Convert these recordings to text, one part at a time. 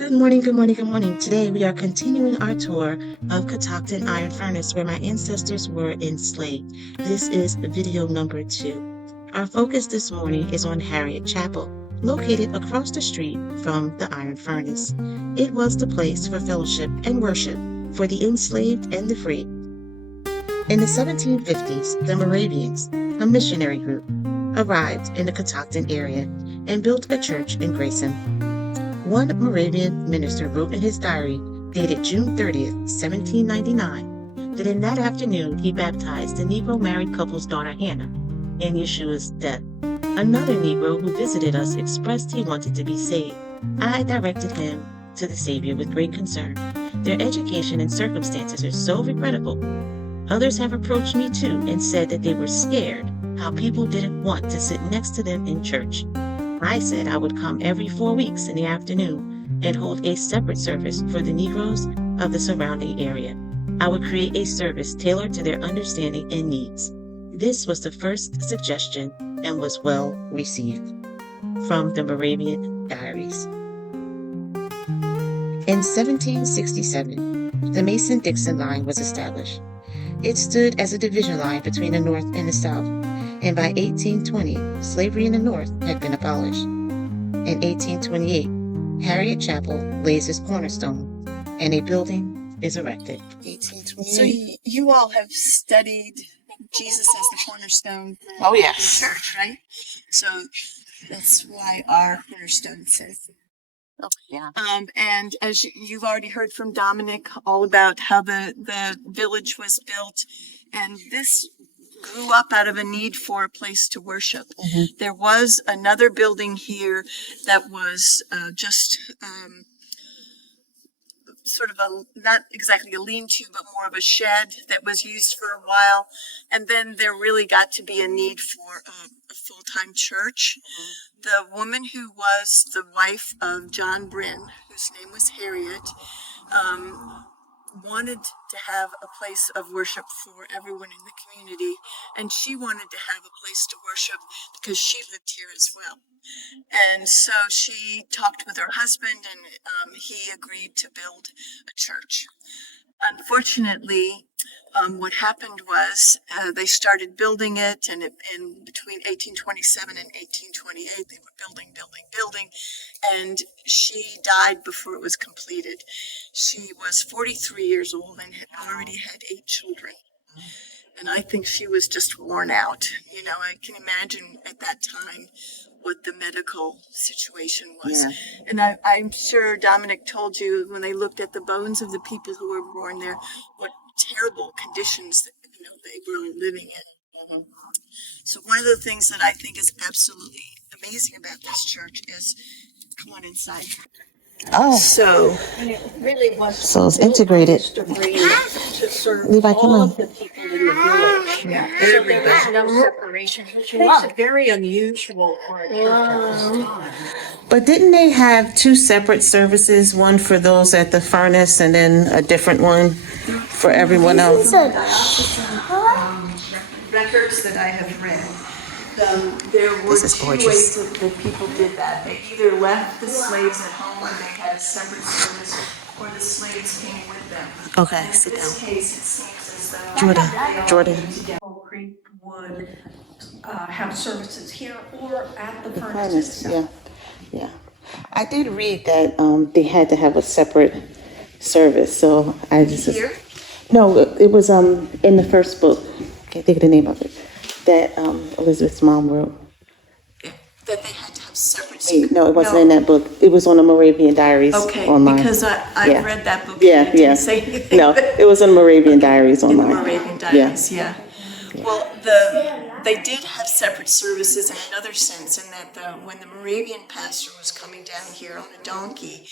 Good morning, good morning, good morning. Today we are continuing our tour of Catoctin Iron Furnace where my ancestors were enslaved. This is video number 2. Our focus this morning is on Harriet Chapel, located across the street from the Iron Furnace. It was the place for fellowship and worship for the enslaved and the free. In the 1750s, the Moravians, a missionary group, arrived in the Catoctin area and built a church in Grayson. One Moravian minister wrote in his diary, dated June 30th, 1799, that in that afternoon he baptized the Negro married couple's daughter Hannah in Yeshua's death. Another Negro who visited us expressed he wanted to be saved. I directed him to the Savior with great concern. Their education and circumstances are so regrettable. Others have approached me too and said that they were scared how people didn't want to sit next to them in church. I said I would come every 4 weeks in the afternoon and hold a separate service for the Negroes of the surrounding area. I would create a service tailored to their understanding and needs. This was the first suggestion and was well received. From the Moravian Diaries. In 1767, the Mason-Dixon line was established. It stood as a division line between the North and the South, and by 1820, slavery in the North had been abolished. In 1828, Harriet Chapel lays its cornerstone, and a building is erected. 1828. So you all have studied Jesus as the cornerstone Oh, of yes. the church, right? So that's why our cornerstone says. Oh, yeah. And as you've already heard from Dominic all about how the village was built, and this grew up out of a need for a place to worship. Mm-hmm. There was another building here that was just sort of not exactly a lean-to, but more of a shed that was used for a while. And then there really got to be a need for a full-time church. The woman who was the wife of John Bryn, whose name was Harriet, wanted to have a place of worship for everyone in the community, and she wanted to have a place to worship because she lived here as well. And so she talked with her husband, and he agreed to build a church. Unfortunately, what happened was they started building it, and in between 1827 and 1828, they were building, and she died before it was completed. She was 43 years old and had already had 8 children. And I think she was just worn out. You know, I can imagine at that time what the medical situation was. Yeah. And I'm sure Dominic told you when they looked at the bones of the people who were born there, what terrible conditions that, they were living in. So one of the things that I think is absolutely amazing about this church is, come on inside. Oh, So And it really was. So it's integrated. To serve Levi, come all on. of the people in the village. Yeah, So there was no separation, which makes it very unusual for a church at this time. But didn't they have 2 separate services, one for those at the furnace and then a different one for everyone else? records that I have read. There were This is 2 gorgeous. ways that people did that. They either left the slaves at home and they had a separate service, or the slaves came with them. Okay, In sit this down. case, it seems as though they all Jordan. came together. Oak Creek would have services here or at the furnace Furnace, itself. yeah. I did read that they had to have a separate service, so I just... Here? No, it was in the first book, can't think of the name of it, that Elizabeth's mom wrote. That they had to have separate Wait, no, it wasn't in that book. It was on the Moravian Diaries Okay, online. because I've Yeah. read that book. Yeah, and it didn't yeah. say anything. No, it was on Moravian Diaries In the online. Moravian Diaries, yeah. Well, they did have separate services in another sense, in that when the Moravian pastor was coming down here on a donkey,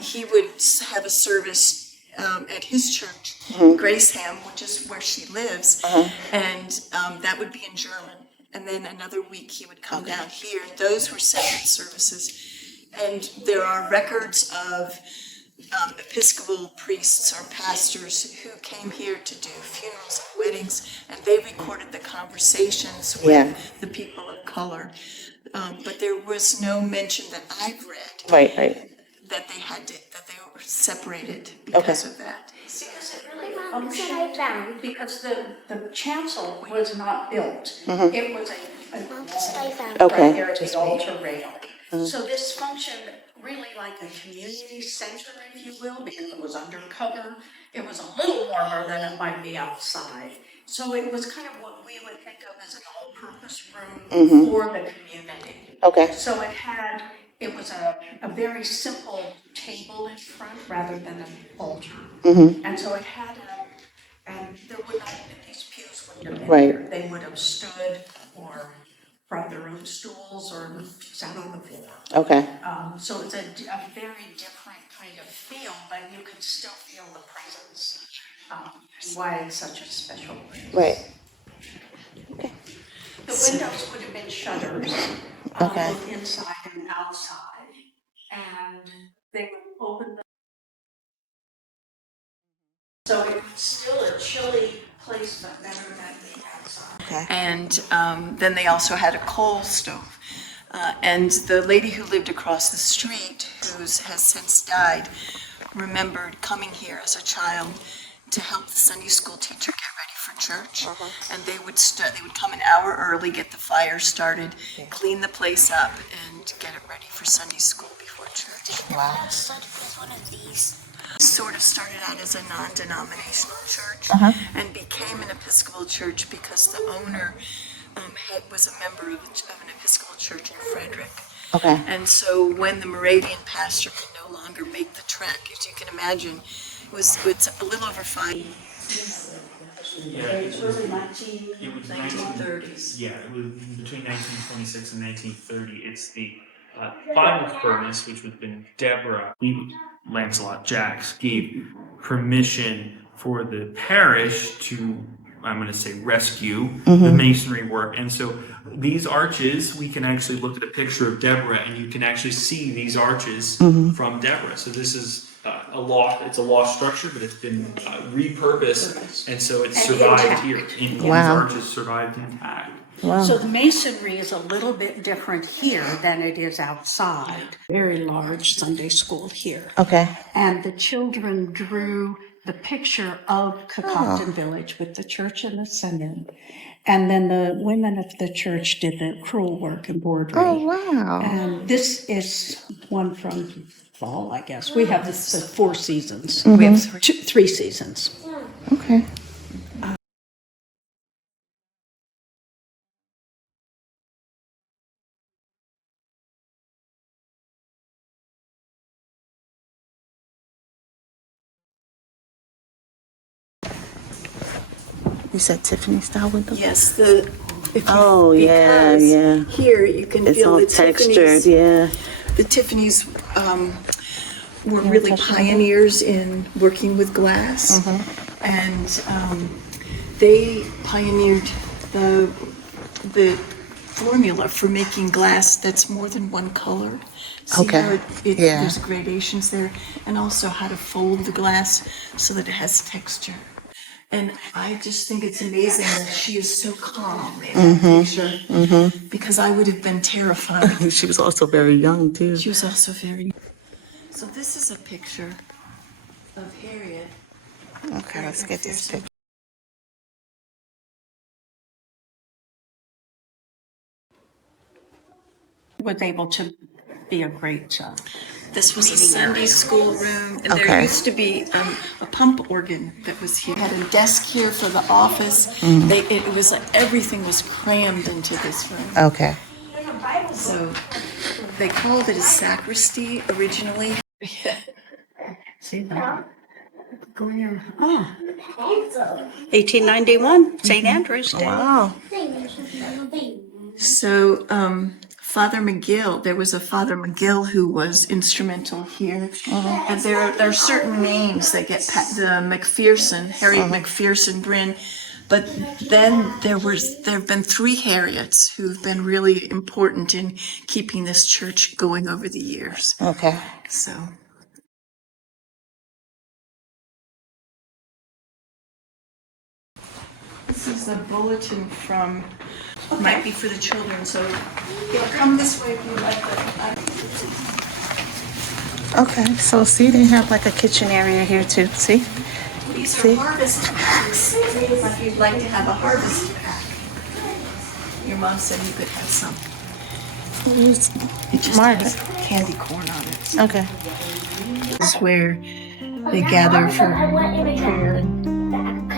he would have a service at his church, Graceham, which is where she lives, and that would be in German. And then another week he would come down here. Those were separate services. And there are records of Episcopal priests or pastors who came here to do funerals and weddings, and they recorded the conversations with the people of color. But there was no mention that I've read Right. that they were separated because of that. Because it really functioned, because the chancel was not built. It was a wall right there at the altar rail. So this functioned really like a community center, if you will, because it was under cover. It was a little warmer than it might be outside. So it was kind of what we would think of as an all-purpose room for the community. Okay. So it was a very simple table in front rather than an altar. And so it had and there would not have been these pews wouldn't have been Right. there. They would have stood or brought their own stools or sat on the floor. Okay. So it's a very different kind of feel, but you can still feel the presence. Why it's such a special place. Right. The windows would have been shutters, both inside and outside, and they would open them. So it was still a chilly place, but better than the outside. Okay. And then they also had a coal stove. And the lady who lived across the street, who has since died, remembered coming here as a child to help the Sunday school teacher get ready for church. And they would come an hour early, get the fire started, clean the place up, and get it ready for Sunday school before church. Wow. One of these. Sort of started out as a non-denominational church and became an Episcopal church because the owner was a member of an Episcopal church in Frederick. Okay. And so when the Moravian pastor could no longer make the trek, as you can imagine, it's a little over 5 years. Yeah, It's really it was 1930s. Yeah, it was between 1926 and 1930. It's the final furnace, which would have been Deborah. Lancelot Jacks gave permission for the parish to, I'm going to say, rescue the masonry work. And so these arches, we can actually look at a picture of Deborah, and you can actually see these arches from Deborah. So this is it's a lost structure, but it's been repurposed, and so it's survived here. These arches survived intact. Wow. So the masonry is a little bit different here than it is outside. Very large Sunday school here. Okay. And the children drew the picture of Catoctin Village with the church and the Senate. And then the women of the church did the crewel work embroidery. Oh, wow. And this is one from fall, I guess. We have the 4 seasons. We have 3 seasons. Okay. You said Tiffany style window? Yes, yeah. Here you can It's feel all the textured, Tiffany's. yeah. The Tiffany's were really pioneers in working with glass, and they pioneered the formula for making glass that's more than one color. See how there's gradations there, and also how to fold the glass so that it has texture. And I just think it's amazing that she is so calm in that picture, because I would have been terrified. She was also very young, too. She was also very. So this is a picture of Harriet. Okay, let's get this picture. Was able to be a great This was a Sunday school room, and there used to be a pump organ that was here. Had a desk here for the office. It was everything was crammed into this room. Okay. So they called it a sacristy originally. See that? Going in. 1891, St. Andrew's Day. Wow. So Father McGill, there was a Father McGill who was instrumental here. And there are certain names that get the McPherson, Harriet McPherson Bryn. But then there have been 3 Harriets who've been really important in keeping this church going over the years. Okay. So. This is a bulletin from, might be for the children, so come this way if you like. Okay, so see, they have like a kitchen area here too. See? These See? are harvest packs. If you'd like to have a harvest pack. Your mom said you could have some. It just has candy corn on it. Okay. This is where they gather for prayer and